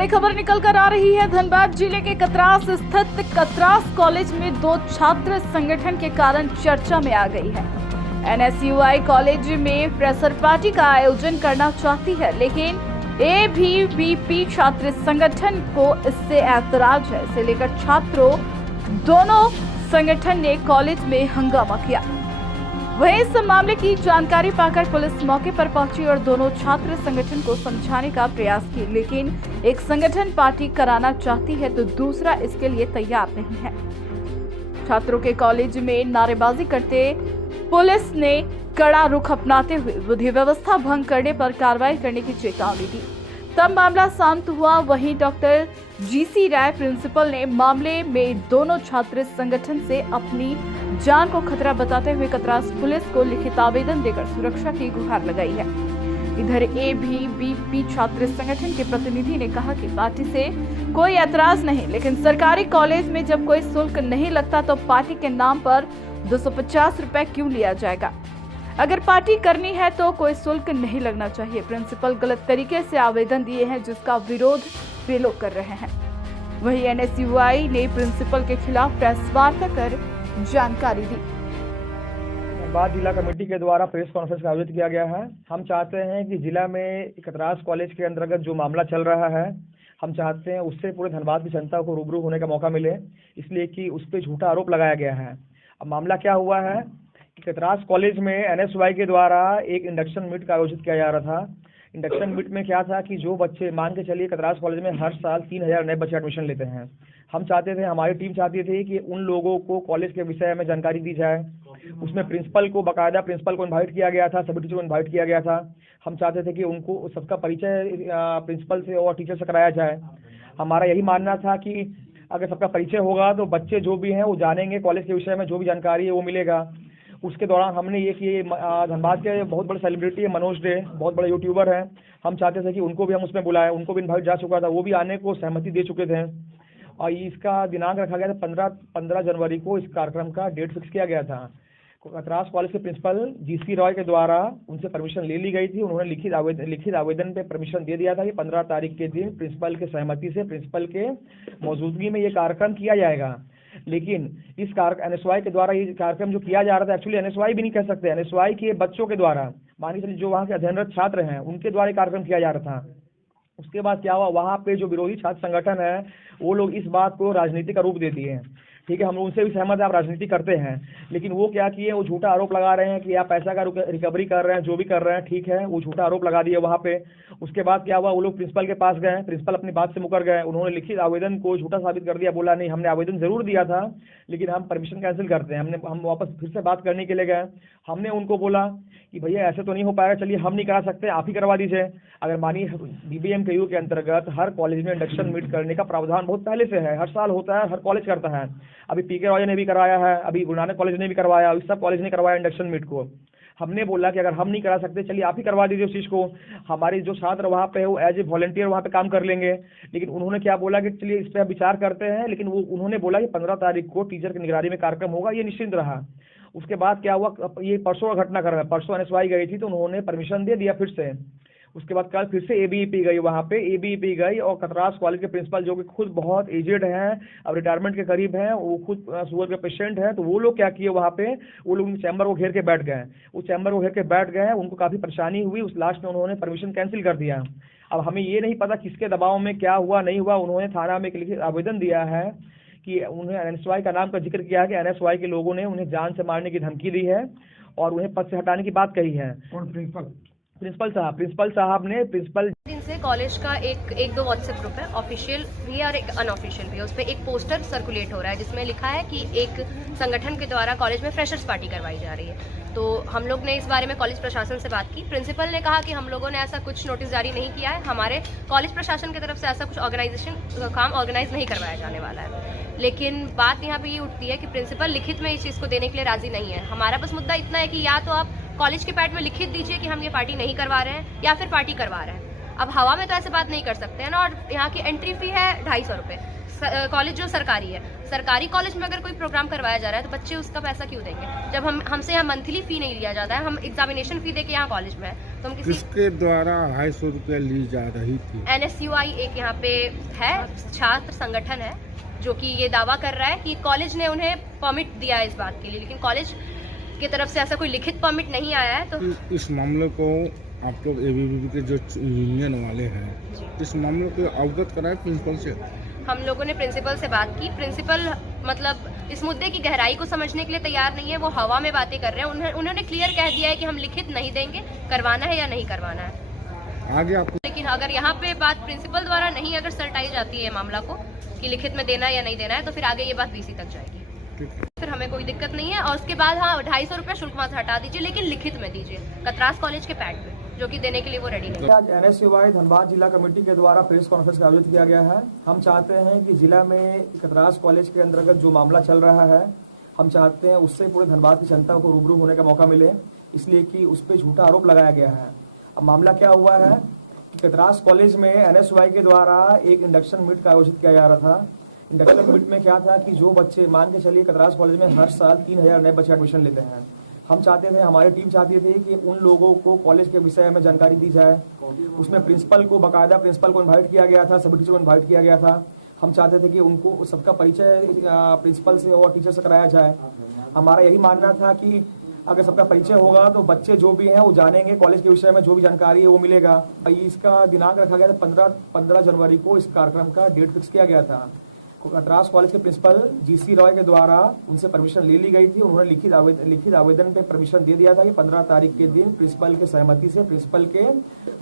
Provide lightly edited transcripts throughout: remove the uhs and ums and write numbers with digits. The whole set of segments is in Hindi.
बड़ी खबर निकल कर आ रही है। धनबाद जिले के कतरास स्थित कतरास कॉलेज में दो छात्र संगठन के कारण चर्चा में आ गई है। एनएसयूआई कॉलेज में फ्रेशर पार्टी का आयोजन करना चाहती है, लेकिन एबीवीपी छात्र संगठन को इससे ऐतराज है। इसे लेकर छात्रों दोनों संगठन ने कॉलेज में हंगामा किया। वहीं इस मामले की जानकारी पाकर पुलिस मौके पर पहुंची और दोनों छात्र संगठन को समझाने का प्रयास किया, लेकिन एक संगठन पार्टी कराना चाहती है तो दूसरा इसके लिए तैयार नहीं है। छात्रों के कॉलेज में नारेबाजी करते पुलिस ने कड़ा रुख अपनाते हुए विधि व्यवस्था भंग करने पर कार्रवाई करने की चेतावनी दी। तब मामला शांत हुआ। वहीं डॉक्टर जीसी राय प्रिंसिपल ने मामले में दोनों छात्र संगठन से अपनी जान को खतरा बताते हुए कतरास पुलिस को लिखित आवेदन देकर सुरक्षा की गुहार लगाई है। इधर एबीवीपी छात्र संगठन के प्रतिनिधि ने कहा कि पार्टी से कोई ऐतराज नहीं, लेकिन सरकारी कॉलेज में जब कोई शुल्क नहीं लगता तो पार्टी के नाम पर 250 रुपए क्यों लिया जाएगा। अगर पार्टी करनी है तो कोई शुल्क नहीं लगना चाहिए। प्रिंसिपल गलत तरीके से आवेदन दिए हैं, जिसका विरोध वे लोग कर रहे हैं। वहीं एनएसयूआई ने प्रिंसिपल के खिलाफ प्रेस वार्ता कर जानकारी दी। धनबाद जिला कमेटी के द्वारा प्रेस कॉन्फ्रेंस का आयोजित किया गया है। हम चाहते हैं कि जिला में कतरास कॉलेज के अंतर्गत जो मामला चल रहा है, हम चाहते हैं उससे पूरे धनबाद की जनता को रूबरू होने का मौका मिले, इसलिए कि उस पर झूठा आरोप लगाया गया है। अब मामला क्या हुआ है कि कतरास कॉलेज में एनएसयूआई के द्वारा एक इंडक्शन मीट का आयोजित किया जा रहा था। इंडक्शन मीट में क्या था कि जो बच्चे, मान के चलिए कतरास कॉलेज में हर साल 3000 नए बच्चे एडमिशन लेते हैं। हम चाहते थे, हमारी टीम चाहती थी कि उन लोगों को कॉलेज के विषय में जानकारी दी जाए। उसमें प्रिंसिपल को, बाकायदा प्रिंसिपल को इन्वाइट किया गया था, सभी टीचर को इन्वाइट किया गया था। हम चाहते थे कि उनको सबका परिचय प्रिंसिपल से और टीचर से कराया जाए। हमारा यही मानना था कि अगर सबका परिचय होगा तो बच्चे जो भी हैं वो जानेंगे, कॉलेज के विषय में जो भी जानकारी है वो मिलेगा। उसके दौरान हमने ये कि धनबाद के बहुत बड़े सेलिब्रिटी है मनोज डे, बहुत बड़े यूट्यूबर हैं, हम चाहते थे कि उनको भी हम उसमें बुलाएं। उनको भी इन्वाइट जा चुका था, वो भी आने को सहमति दे चुके थे। और इसका दिनांक रखा गया था 15 जनवरी को। इस कार्यक्रम का डेट फिक्स किया गया था। कतरास कॉलेज के प्रिंसिपल जीसी रॉय के द्वारा उनसे परमिशन ले ली गई थी। उन्होंने लिखित आवेदन पे परमिशन दे दिया था कि 15 तारीख के दिन प्रिंसिपल के सहमति से, प्रिंसिपल के मौजूदगी में ये कार्यक्रम किया जाएगा। लेकिन इस एनएसयूआई के द्वारा ये कार्यक्रम जो किया जा रहा था, एक्चुअली एनएसयूआई भी नहीं कह सकते, एनएसयूआई के बच्चों के द्वारा, मान के चलिए जो वहाँ के अध्ययनरत छात्र हैं उनके द्वारा कार्यक्रम किया जा रहा था। उसके बाद क्या हुआ, वहाँ पे जो विरोधी छात्र संगठन है वो लोग इस बात को राजनीति का रूप दे दिए हैं। ठीक है, हम उनसे भी सहमत है, आप राजनीति करते हैं, लेकिन वो क्या किए, वो झूठा आरोप लगा रहे हैं कि आप पैसा का रिकवरी कर रहे हैं, जो भी कर रहे हैं, ठीक है, वो झूठा आरोप लगा दिए वहाँ पे। उसके बाद क्या हुआ, वो लोग प्रिंसिपल के पास गए, प्रिंसिपल अपनी बात से मुकर गए। उन्होंने लिखित आवेदन को झूठा साबित कर दिया, बोला नहीं हमने आवेदन जरूर दिया था लेकिन हम परमिशन कैंसिल करते हैं। हम वापस फिर से बात करने के लिए गए। हमने उनको बोला कि भैया ऐसे तो नहीं हो पाएगा, चलिए हम नहीं करा सकते, आप ही करवा दीजिए। अगर मानिए बीबीएमकेयू के अंतर्गत हर कॉलेज में इंडक्शन मीट करने का प्रावधान बहुत पहले से है, हर साल होता है, हर कॉलेज करता है। अभी पीके रॉय ने भी करवाया है, अभी गुरु नानक कॉलेज ने भी करवाया, इस सब कॉलेज ने करवाया इंडक्शन मीट को। हमने बोला कि अगर हम नहीं करा सकते, चलिए आप ही करवा दीजिए उस चीज़ को। हमारे जो छात्र वहाँ पे है वो एज ए वॉलंटियर वहाँ पे काम कर लेंगे। लेकिन उन्होंने क्या बोला कि चलिए इस पर विचार करते हैं, लेकिन उन्होंने बोला कि 15 तारीख को टीचर की निगरानी में कार्यक्रम होगा, ये निश्चिंत रहा। उसके बाद क्या हुआ, ये परसों का घटना कर रहा है, परसों एनएसयूआई गई थी तो उन्होंने परमिशन दे दिया फिर से। उसके बाद कल फिर से एबीवीपी गई, वहाँ पे एबीवीपी गई और कतरास कॉलेज के प्रिंसिपल जो कि खुद बहुत एजेड हैं, अब रिटायरमेंट के करीब हैं, वो खुद शुगर के पेशेंट हैं, तो वो लोग क्या किए वहाँ पे, वो लोग चैम्बर को घेर के बैठ गए। वो चैम्बर को घेर के बैठ गए, उनको काफ़ी परेशानी हुई। उस लास्ट में उन्होंने परमिशन कैंसिल कर दिया। अब हमें ये नहीं पता किसके दबाव में क्या हुआ नहीं हुआ। उन्होंने थाना में एक लिखित आवेदन दिया है कि उन्हें एनएसयूआई का नाम का जिक्र किया है कि एनएसयूआई के लोगों ने उन्हें जान से मारने की धमकी दी है और उन्हें पद से हटाने की बात कही है। प्रिंसिपल साहब ने दिन से कॉलेज का एक दो व्हाट्सएप ग्रुप है, ऑफिशियल भी और एक अनऑफिशियल भी है। उस पर एक पोस्टर सर्कुलेट हो रहा है जिसमें लिखा है कि एक संगठन के द्वारा कॉलेज में फ्रेशर्स पार्टी करवाई जा रही है। तो हम लोग ने इस बारे में कॉलेज प्रशासन से बात की। प्रिंसिपल ने कहा कि हम लोगों ने ऐसा कुछ नोटिस जारी नहीं किया है, हमारे कॉलेज प्रशासन की तरफ से ऐसा कुछ काम ऑर्गेनाइज नहीं करवाया जाने वाला है। लेकिन बात यहाँ पे ये उठती है कि प्रिंसिपल लिखित में इस चीज़ को देने के लिए राजी नहीं है। हमारा बस मुद्दा इतना है कि या तो आप कॉलेज के पैड में लिखित दीजिए कि हम ये पार्टी नहीं करवा रहे हैं या फिर पार्टी करवा रहे हैं। अब हवा में तो ऐसे बात नहीं कर सकते हैं ना। और यहाँ की एंट्री फी है 250 रुपये। कॉलेज जो सरकारी है, सरकारी कॉलेज में अगर कोई प्रोग्राम करवाया जा रहा है तो बच्चे उसका पैसा क्यों देंगे, जब हमसे यहाँ मंथली फी नहीं लिया जाता है, हम एग्जामिनेशन फी दे के यहाँ कॉलेज में है तो हम किसके द्वारा 250 रुपये ली जा रही थी? NSUI एक यहाँ पे है छात्र संगठन है जो कि ये दावा कर रहा है कि कॉलेज ने उन्हें परमिट दिया है इस बात के लिए, लेकिन कॉलेज की तरफ से ऐसा कोई लिखित परमिट नहीं आया है। तो इस मामले को आप लोग ABVP के जो यूनियन वाले हैं, इस मामले को अवगत कराए प्रिंसिपल से? हम लोगों ने प्रिंसिपल से बात की। प्रिंसिपल मतलब इस मुद्दे की गहराई को समझने के लिए तैयार नहीं है, वो हवा में बातें कर रहे हैं। उन्होंने क्लियर कह दिया है कि हम लिखित नहीं देंगे, करवाना है या नहीं करवाना है आगे आपको। लेकिन अगर यहाँ पे बात प्रिंसिपल द्वारा नहीं अगर सलटाई जाती है मामला को कि लिखित में देना है या नहीं देना है, तो फिर आगे ये बात VC तक जाएगी। फिर हमें कोई दिक्कत नहीं है। और उसके बाद हाँ 250 रुपये शुल्क वहाँ से हटा दीजिए, लेकिन लिखित में दीजिए कतरास कॉलेज के पैड पे, जो कि देने के लिए वो रेडी नहीं। आज NSUI धनबाद जिला कमेटी के द्वारा प्रेस कॉन्फ्रेंस का आयोजित किया गया है। हम चाहते हैं कि जिला में कतरास कॉलेज के अंतर्गत जो मामला चल रहा है, हम चाहते हैं उससे पूरे धनबाद की जनता को रूबरू होने का मौका मिले, इसलिए कि उस पर झूठा आरोप लगाया गया है। अब मामला क्या हुआ है कि कतरास कॉलेज में NSUI के द्वारा एक इंडक्शन मीट का आयोजित किया जा रहा था। इंडक्शन मीट में क्या था कि जो बच्चे, मान के चलिए कतरास कॉलेज में हर साल 3000 नए बच्चे एडमिशन लेते हैं। हम चाहते थे, हमारी टीम चाहती थी कि उन लोगों को कॉलेज के विषय में जानकारी दी जाए। उसमें प्रिंसिपल को, बाकायदा प्रिंसिपल को इनवाइट किया गया था, सभी टीचर को इनवाइट किया गया था। हम चाहते थे कि उनको सबका परिचय प्रिंसिपल से और टीचर से कराया जाए। हमारा यही मानना था कि अगर सबका परिचय होगा तो बच्चे जो भी हैं वो जानेंगे, कॉलेज के विषय में जो भी जानकारी है वो मिलेगा। इसका दिनांक रखा गया था 15 जनवरी को इस कार्यक्रम का डेट फिक्स किया गया था। कतरास कॉलेज के प्रिंसिपल GC रॉय के द्वारा उनसे परमिशन ले ली गई थी। उन्होंने लिखित आवेदन पे परमिशन दे दिया था कि 15 तारीख के दिन प्रिंसिपल के सहमति से, प्रिंसिपल के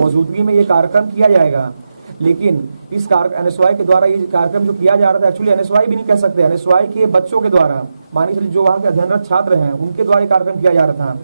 मौजूदगी में ये कार्यक्रम किया जाएगा। लेकिन इस NSUI के द्वारा ये कार्यक्रम जो किया जा रहा था, एक्चुअली NSUI भी नहीं कह सकते, NSUI के बच्चों के द्वारा, मानिए चलिए जो वहाँ के अध्ययनरत छात्र हैं उनके द्वारा कार्यक्रम किया जा रहा था।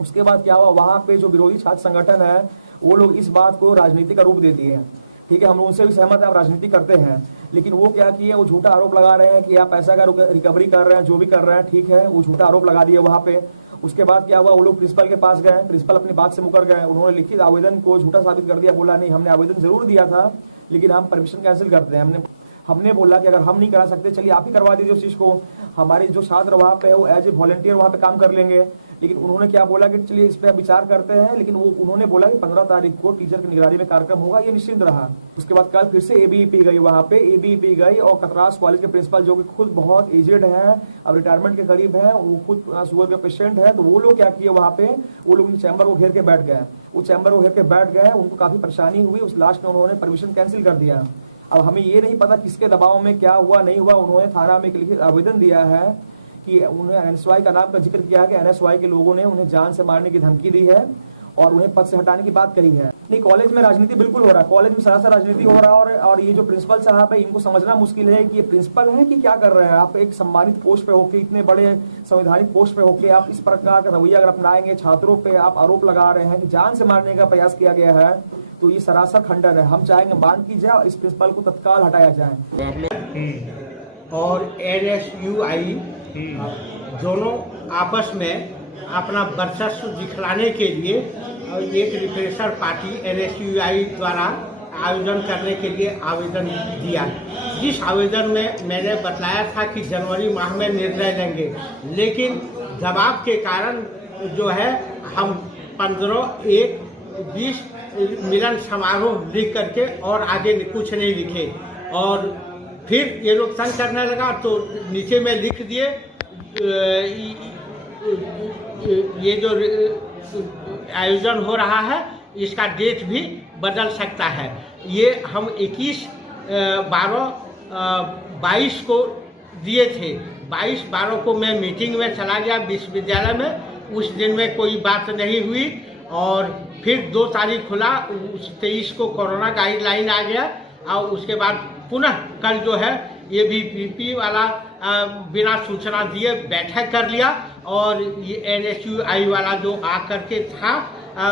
उसके बाद क्या हुआ, वहाँ पे जो विरोधी छात्र संगठन है वो लोग इस बात को राजनीति का रूप दे दिए हैं। ठीक है, हम उनसे भी सहमत है, आप राजनीति करते हैं, लेकिन वो क्या किए, वो झूठा आरोप लगा रहे हैं कि आप पैसा का रिकवरी कर रहे हैं, जो भी कर रहे हैं, ठीक है, वो झूठा आरोप लगा दिए वहाँ पे। उसके बाद क्या हुआ, वो लोग प्रिंसिपल के पास गए, प्रिंसिपल अपनी बात से मुकर गए, उन्होंने लिखित आवेदन को झूठा साबित कर दिया, बोला नहीं हमने आवेदन जरूर दिया था लेकिन हम परमिशन कैंसिल करते हैं। हमने बोला कि अगर हम नहीं करा सकते चलिए आप ही करवा दीजिए उस चीज को, हमारे जो छात्र वहाँ पे वो एज ए वॉलंटियर वहाँ पे काम कर लेंगे। लेकिन उन्होंने क्या बोला कि चलिए इस पर विचार करते हैं, लेकिन वो उन्होंने बोला कि 15 तारीख को टीचर की निगरानी में कार्यक्रम होगा, ये निश्चित रहा। उसके बाद कल फिर से ABVP गई, वहाँ पे ABVP गई और कतरास कॉलेज के प्रिंसिपल जो कि खुद बहुत एजेड हैं, अब रिटायरमेंट के करीब हैं, वो खुद शुगर के पेशेंट है, तो वो लोग क्या किए वहाँ पे, वो लोग चैम्बर को घेर के बैठ गए। वो चैम्बर को घेर के बैठ गए, उनको काफी परेशानी हुई, उस लास्ट में उन्होंने परमिशन कैंसिल कर दिया। अब हमें ये नहीं पता किसके दबाव में क्या हुआ नहीं हुआ, उन्होंने थाना में एक लिखित आवेदन दिया है कि उन्हें NSUI का नाम का जिक्र किया है कि NSUI के लोगों ने उन्हें जान से मारने की धमकी दी है और उन्हें पद से हटाने की बात कही है। नहीं, कॉलेज में राजनीति बिल्कुल हो रहा है, कॉलेज में सरासर राजनीति हो रहा है। और ये जो प्रिंसिपल साहब है, इनको समझना मुश्किल है कि ये प्रिंसिपल है कि क्या कर रहे हैं। आप एक सम्मानित पोस्ट पे होके, इतने बड़े संवैधानिक पोस्ट पे होके आप इस प्रकार का रवैया अगर अपनाएंगे, छात्रों पे आप आरोप लगा रहे हैं कि जान से मारने का प्रयास किया गया है, तो ये सरासर खंडन है। हम चाहेंगे मांग की जाए और इस प्रिंसिपल को तत्काल हटाया जाए। और NSUI दोनों आपस में अपना वर्चस्व दिखलाने के लिए एक रिफ्रेशर पार्टी NSUI द्वारा आयोजन करने के लिए आवेदन दिया। जिस आवेदन में मैंने बताया था कि जनवरी माह में निर्णय लेंगे, लेकिन दबाव के कारण जो है हम 15/1/20 मिलन समारोह लिख करके और आगे कुछ नहीं लिखे। और फिर ये लोग तंग करने लगा तो नीचे में लिख दिए ये जो आयोजन हो रहा है इसका डेट भी बदल सकता है। ये हम 21/12/22 को दिए थे। 22/12 को मैं मीटिंग में चला गया विश्वविद्यालय में, उस दिन में कोई बात नहीं हुई। और फिर 2 तारीख खुला, 23 को कोरोना गाइडलाइन आ गया और उसके बाद पुनः कल जो है ABVP वाला बिना सूचना दिए बैठक कर लिया। और ये NSUI वाला जो आकर के था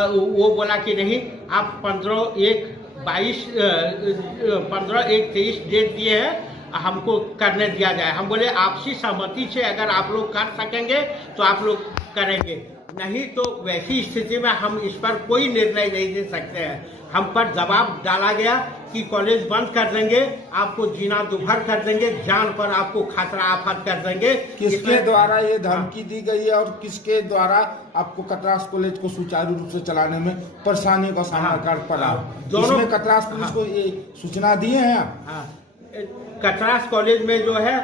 वो बोला कि नहीं आप 15/1/23 डेट दिए हैं, हमको करने दिया जाए। हम बोले आपसी सहमति से अगर आप लोग कर सकेंगे तो आप लोग करेंगे, नहीं तो वैसी स्थिति में हम इस पर कोई निर्णय नहीं दे सकते हैं। हम पर दबाव डाला गया कि कॉलेज बंद कर देंगे, आपको जीना दुभर कर देंगे, जान पर आपको खतरा आफत कर देंगे। किसके द्वारा ये धमकी दी गई है और किसके द्वारा आपको कतरास कॉलेज को सुचारू रूप से चलाने में परेशानी का सामना कर पड़ा? दोनों कतरास पुलिस को ये सूचना दिए हैं आप? कतरास कॉलेज में जो है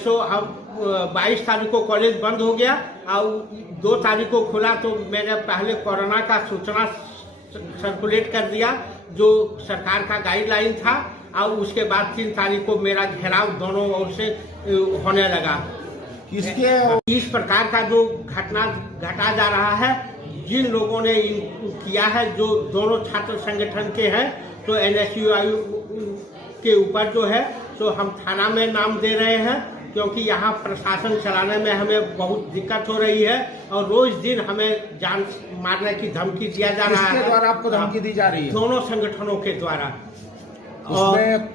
सो हम 22 तारीख को कॉलेज बंद हो गया और 2 तारीख को खुला, तो मैंने पहले कोरोना का सूचना सर्कुलेट कर दिया जो सरकार का गाइडलाइन था, और उसके बाद 3 तारीख को मेरा घेराव दोनों ओर से होने लगा। किसके इस प्रकार का जो घटना घटा जा रहा है, जिन लोगों ने किया है, जो दोनों छात्र संगठन के हैं, तो NSUI के ऊपर जो है तो हम थाना में नाम दे रहे हैं, क्योंकि यहाँ प्रशासन चलाने में हमें बहुत दिक्कत हो रही है और रोज दिन हमें जान मारने की धमकी दिया जा रहा है। किसके द्वारा आपको धमकी दी जा रही है? दोनों संगठनों के द्वारा। उसमें